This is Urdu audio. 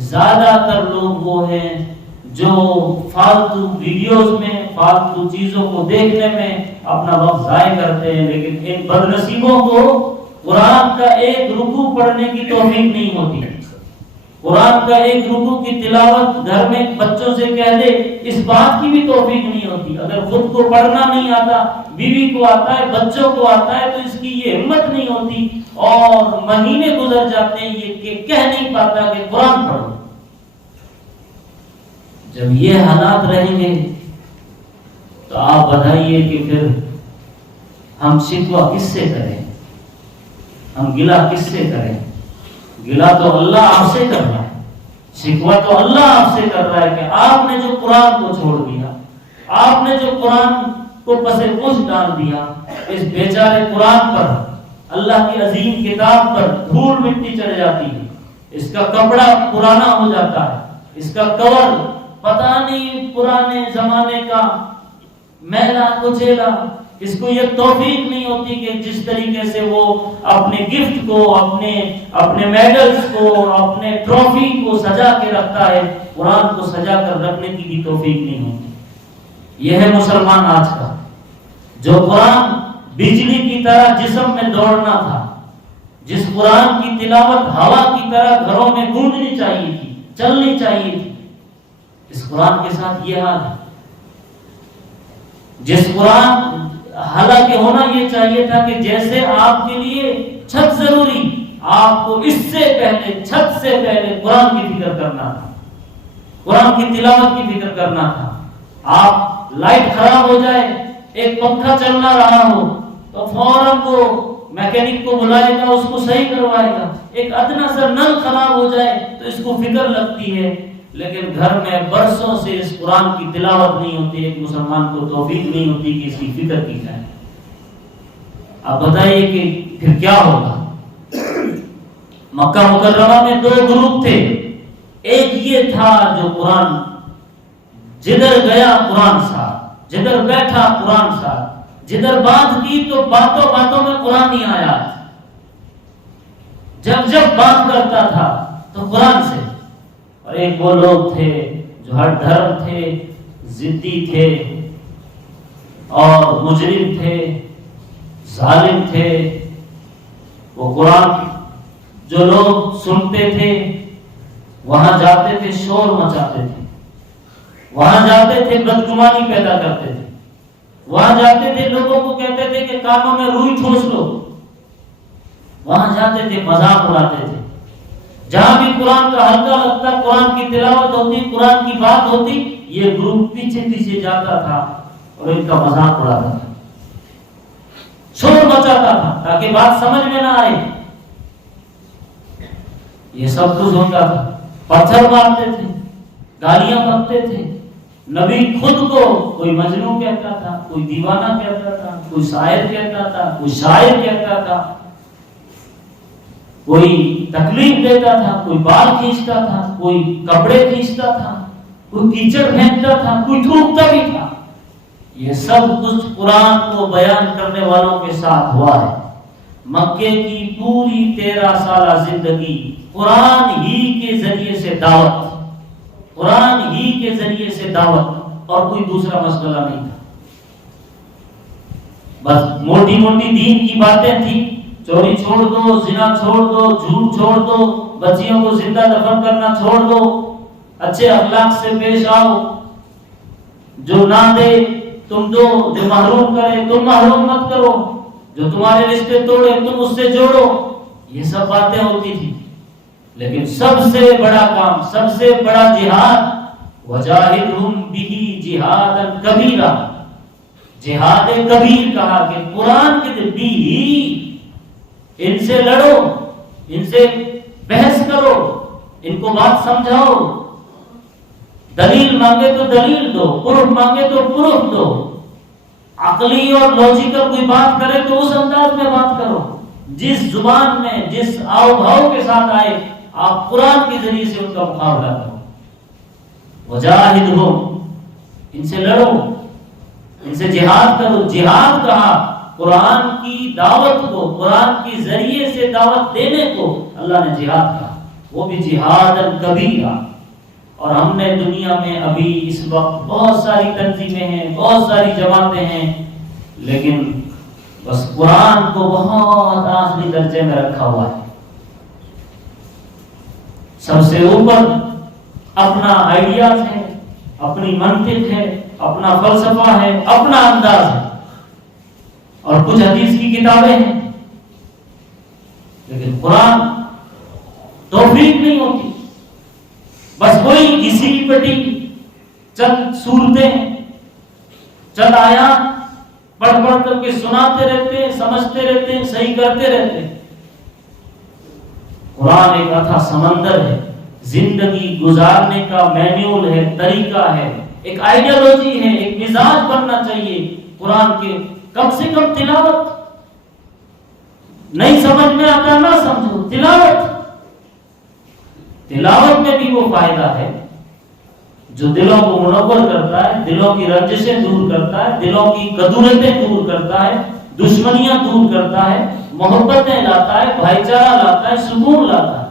زیادہ تر لوگ وہ ہیں جو فالتو ویڈیوز میں، فالتو چیزوں کو دیکھنے میں اپنا وقت ضائع کرتے ہیں، لیکن ان بد نصیبوں کو قرآن کا ایک رکوع پڑھنے کی توفیق نہیں ہوتی۔ قرآن کا ایک رکوع کی تلاوت گھر میں بچوں سے کہہ دے، اس بات کی بھی توفیق نہیں ہوتی۔ اگر خود کو پڑھنا نہیں آتا، بیوی کو آتا ہے، بچوں کو آتا ہے، تو اس کی یہ ہمت نہیں ہوتی، اور مہینے گزر جاتے ہیں یہ کہ کہہ نہیں پاتا کہ قرآن پڑھو۔ جب یہ حالات رہیں گے تو آپ بتائیے کہ پھر ہم شکوہ کس سے کریں، ہم گلہ کس سے کریں؟ گلہ تو اللہ آپ سے کر رہا ہے، شکوہ تو اللہ آپ سے کر رہا ہے کہ آپ نے جو قرآن کو چھوڑ دیا، آپ نے جو قرآن کو پس پش ڈال دیا، اس بیچارے قرآن پر، اللہ کی عظیم کتاب پر دھول مٹی چڑھ جاتی ہے، اس کا کپڑا پرانا ہو جاتا ہے، اس کا کور پتہ نہیں پرانے زمانے کا میلا کچیلا، اس کو یہ توفیق نہیں ہوتی کہ جس طریقے سے وہ اپنے گفٹ کو، اپنے میڈلز کو، اپنے ٹرافی کو سجا کے رکھتا ہے، قرآن کو سجا کر رکھنے کی بھی توفیق نہیں ہوتی۔ یہ ہے مسلمان آج کا، جو قرآن بجلی کی طرح جسم میں دوڑنا تھا، جس قرآن کی تلاوت ہوا کی طرح گھروں میں گونجنی چاہیے تھی، چلنی چاہیے تھی، اس قرآن کے ساتھ یہ حال ہے۔ جس قرآن حالانکہ ہونا یہ چاہیے تھا کہ جیسے آپ کے لیے چھت ضروری، آپ کو اس سے پہلے، چھت سے پہلے قرآن کی فکر کرنا تھا، قرآن کی تلاوت کی فکر کرنا تھا۔ آپ لائٹ خراب ہو جائے، ایک پنکھا چل نہ رہا ہو تو فوراً وہ میکینک کو بلائے گا، اس کو صحیح کروائے گا۔ ایک ادنا سا نل خراب ہو جائے تو اس کو فکر لگتی ہے، لیکن گھر میں برسوں سے اس قرآن کی تلاوت نہیں ہوتی، ایک مسلمان کو توفیق نہیں ہوتی کہ اس کی فکر کی جائے۔ آپ بتائیے کہ پھر کیا ہوگا؟ مکہ مکرمہ میں دو گروپ تھے، ایک یہ تھا جو قرآن جدھر گیا قرآن ساتھ، جدھر بیٹھا قرآن ساتھ، جدھر بات کی تو باتوں باتوں میں قرآن ہی آیا، جب بات کرتا تھا تو قرآن سے۔ اور ایک وہ لوگ تھے جو ہر دھرم تھے، ضدی تھے اور مجرم تھے، ظالم تھے۔ وہ قرآن جو لوگ سنتے تھے وہاں جاتے تھے شور مچاتے تھے، وہاں جاتے تھے بدگمانی پیدا کرتے تھے، وہاں جاتے تھے لوگوں کو کہتے تھے کہ کانوں میں روئی ٹھوس لو، وہاں جاتے تھے مذاق اڑاتے تھے۔ جہاں بھی قرآن کا حلقہ لگتا، قرآن کی تلاوت ہوتی، قرآن کی بات ہوتی، یہ گروپ پیچھے پیچھے جاتا تھا اور ان کا مذاق اڑاتا تھا، شور مچاتا تھا تاکہ بات سمجھ میں نہ آئے۔ یہ سب کچھ ہوتا تھا، پتھر مارتے تھے، گالیاں بکتے تھے۔ نبی خود کو کوئی مجنون کہتا تھا، کوئی دیوانہ کہتا تھا، کوئی شاعر کہتا تھا، کوئی شاعر کہتا تھا، کوئی تکلیف دیتا تھا، کوئی بال کھینچتا تھا، کوئی کپڑے کھینچتا تھا، کوئی کیچڑ پھینکتا تھا، کوئی تھوکتا بھی تھا۔ یہ سب کچھ قرآن کو بیان کرنے والوں کے ساتھ ہوا ہے۔ مکے کی پوری 13 سالہ زندگی قرآن ہی کے ذریعے سے دعوت، قرآن ہی کے ذریعے سے دعوت، اور کوئی دوسرا مسئلہ نہیں تھا۔ بس موٹی موٹی دین کی باتیں تھیں، چوری چھوڑ دو، زنا چھوڑ دو، جھوٹ چھوڑ دو، بچیوں کو زندہ دفن کرنا چھوڑ دو، اچھے اخلاق سے پیش آؤ، جو نہ دے تم دو، جو محروم کرے تم محروم مت کرو، جو تمہارے رشتے توڑے تم اس سے جوڑو۔ یہ سب باتیں ہوتی تھی، لیکن سب سے بڑا کام، سب سے بڑا جہاد، وجاہدہم بہ جہادا کبیرا، جہاد کبیر کہا کہ قرآن کے بھی ہی ان سے لڑو، ان سے بحث کرو، ان کو بات سمجھاؤ، دلیل مانگے تو دلیل دو، پروف مانگے تو پروف دو، عقلی اور لوجیکل کوئی بات کرے تو اس انداز میں بات کرو، جس زبان میں جس آؤ بھاؤ کے ساتھ آئے آپ قرآن کے ذریعے سے ان کا مقابلہ کرو۔ وجاہدہم، ان سے لڑو، ان سے جہاد کرو۔ جہاد کہا قرآن کی دعوت کو، قرآن کے ذریعے سے دعوت دینے کو اللہ نے جہاد کہا۔ وہ بھی جہاداً کبیرہ. اور ہم نے دنیا میں ابھی اس وقت بہت ساری تنظیمیں ہیں، بہت ساری جماعتیں ہیں، لیکن بس قرآن کو بہت آخری درجے میں رکھا ہوا ہے. سب سے اوپر اپنا آئیڈیاز ہے، اپنی منطق ہے، اپنا فلسفہ ہے، اپنا انداز ہے، اور کچھ حدیث کی کتابیں ہیں، لیکن قرآن توفیق نہیں ہوتی. بس کوئی کسی پٹی چند صورتیں، چند آیات پڑھ پڑھ کر کے سناتے رہتے ہیں، سمجھتے رہتے ہیں، صحیح کرتے رہتے ہیں. قرآن ایک اتھا سمندر ہے، زندگی گزارنے کا مینیول ہے، طریقہ ہے، ایک آئیڈیالوجی ہے، ایک مزاج بننا چاہیے قرآن کے. کم سے کم تلاوت، نہیں سمجھ میں آتا نہ سمجھو، تلاوت میں بھی وہ فائدہ ہے جو دلوں کو منور کرتا ہے، دلوں کی رنجشیں دور کرتا ہے، دلوں کی کدورتیں دور کرتا ہے، دشمنیاں دور کرتا ہے، محبتیں لاتا ہے، بھائی چارہ لاتا ہے، سکون لاتا ہے.